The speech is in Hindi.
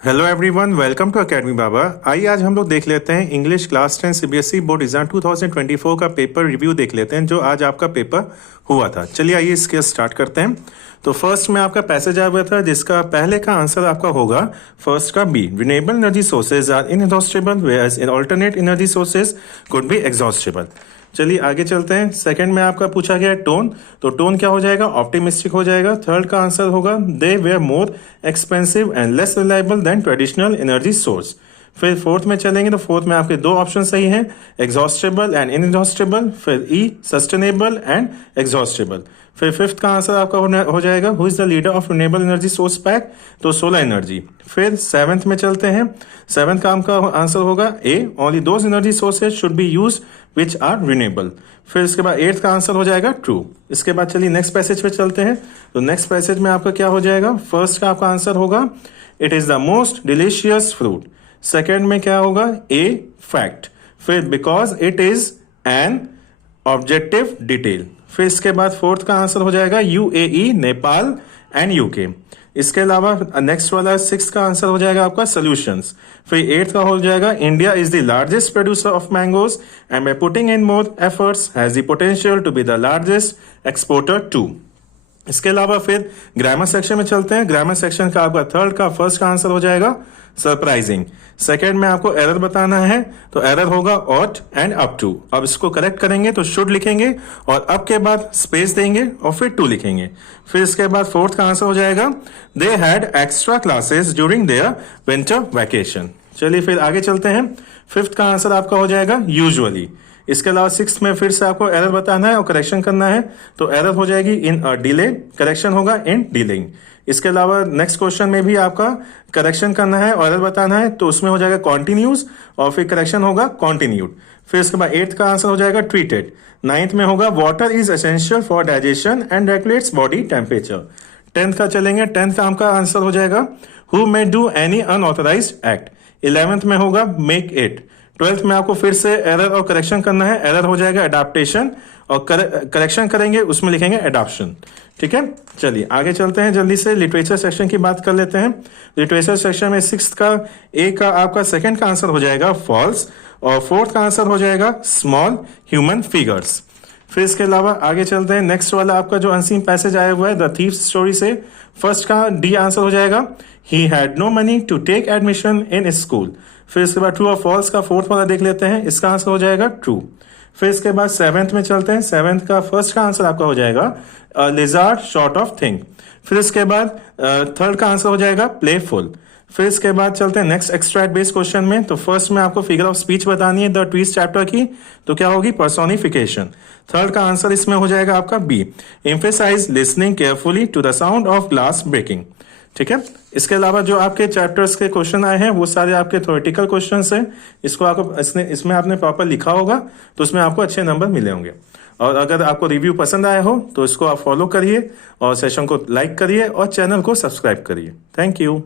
Hello everyone, welcome to academy Baba. आइए आज हम लोग देख लेते हैं English class 10 CBSE board exam 2024 का पेपर रिव्यू देख लेते हैं, जो आज आपका पेपर हुआ था। चलिए आइए इसके स्टार्ट करते हैं। तो फर्स्ट में आपका पैसेज आया हुआ था, जिसका पहले का आंसर आपका होगा फर्स्ट का B, renewable energy sources are inexhaustible whereas in alternate energy sources could be exhaustible. चलिए आगे चलते हैं। सेकंड में आपका पूछा गया टोन, तो टोन क्या हो जाएगा, ऑप्टिमिस्टिक हो जाएगा। थर्ड का आंसर होगा they were more expensive and less reliable than traditional energy source. फिर फोर्थ में चलेंगे तो फोर्थ में आपके दो ऑप्शन सही हैं, एग्जॉस्टेबल एंड इनएग्जॉस्टेबल। फिर ई सस्टेनेबल एंड एग्जॉस्टेबल। फिर फिफ्थ का आंसर आपका हो जाएगा who is the leader of renewable energy source pack, तो सोलर एनर्जी। फिर सेवंथ में चलते हैं। सेवंथ का आपका आंसर होगा A, only those energy sources should be use which are renewable. फिर इसके बाद एट्थ का आंसर हो जाएगा ट्रू। इसके बाद चलिए नेक्स्ट पैसेज पे चलते हैं। तो नेक्स्ट पैसेज में आपका क्या हो जाएगा, फर्स्ट का आपका आंसर होगा it is the most delicious fruit. Second में क्या होगा, ए फैक्ट। फिर because it is an objective detail. फिर इसके बाद फोर्थ का आंसर हो जाएगा यूएई, नेपाल एंड यूके। इसके अलावा नेक्स्ट वाला सिक्स का आंसर हो जाएगा आपका सॉल्यूशंस। फिर एट्थ का हो जाएगा India is the largest producer of mangoes and by putting in more efforts has the potential to be the largest exporter too. इसके अलावा फिर ग्रामर सेक्शन में चलते हैं। ग्रामर सेक्शन का आपका थर्ड का फर्स्ट का आंसर हो जाएगा सरप्राइजिंग। सेकंड में आपको एरर बताना है, तो एरर होगा ऑट एंड अप टू। अब इसको करेक्ट करेंगे तो शुड लिखेंगे और अब के बाद स्पेस देंगे और फिर टू लिखेंगे। फिर इसके बाद फोर्थ का आंसर हो जाएगा they had extra classes during their winter vacation. चलिए फिर आगे चलते हैं। फिफ्थ का आंसर आपका हो जाएगा यूजुअली। इसके अलावा सिक्स में फिर से आपको एरर बताना है और करेक्शन करना है, तो एरर हो जाएगी इन अ डिले, करेक्शन होगा इन डीलिंग। इसके अलावा नेक्स्ट क्वेश्चन में भी आपका करेक्शन करना है और एरर बताना है, तो उसमें हो जाएगा कॉन्टिन्यूज और फिर करेक्शन होगा कॉन्टिन्यूड। फिर इसके बाद एट्थ का आंसर हो जाएगा ट्रीटेड। नाइन्थ में होगा water is essential for digestion and regulates body temperature. Tenth का चलेंगे। टेंथ का आपका आंसर हो जाएगा who may do any unauthorised act. Eleventh में होगा मेक इट। ट्वेल्थ में आपको फिर से एरर और करेक्शन करना है, एरर हो जाएगा एडाप्टेशन और करेक्शन करेंगे उसमें लिखेंगे एडाप्शन। ठीक है, चलिए आगे चलते हैं जल्दी से। लिटरेचर सेक्शन की बात कर लेते हैं। लिटरेचर सेक्शन में सिक्स्थ का ए का आपका सेकंड का आंसर हो जाएगा फॉल्स और फोर्थ का आंसर हो जाएगा स्मॉल ह्यूमन फिगर्स। फिर इसके अलावा आगे चलते हैं। नेक्स्ट वाला आपका जो अनसीन पैसेज आया हुआ है द थीव्स स्टोरी से, फर्स्ट का डी आंसर हो जाएगा he had no money to take admission in school. फिर इसके बाद ट्रू और फॉल्स का फोर्थ वाला देख लेते हैं, इसका आंसर हो जाएगा ट्रू। फिर इसके बाद सेवेंथ में चलते हैं। सेवेंथ का फर्स्ट का आंसर आपका हो जाएगा लिजार्ड शॉर्ट ऑफ थिंग। फिर इसके बाद थर्ड का आंसर हो जाएगा प्लेफुल। फिर इसके बाद चलते हैं नेक्स्ट एक्सट्रैक्ट बेस्ड क्वेश्चन में। तो फर्स्ट में आपको फिगर ऑफ स्पीच बतानी है द ट्वीस्ट चैप्टर की, तो क्या होगी पर्सोनिफिकेशन। थर्ड का आंसर इसमें हो जाएगा आपका B, emphasise listening carefully to the sound of glass breaking. ठीक है, इसके अलावा जो आपके चैप्टर्स के क्वेश्चन आए हैं वो सारे आपके थ्योरेटिकल क्वेश्चंस हैं। इसको आपको इसमें आपने प्रॉपर लिखा होगा तो उसमें आपको अच्छे नंबर मिले होंगे। और अगर आपको रिव्यू पसंद आया हो तो इसको आप फॉलो करिए और सेशन को लाइक करिए और चैनल को सब्सक्राइब करिए। Thank you.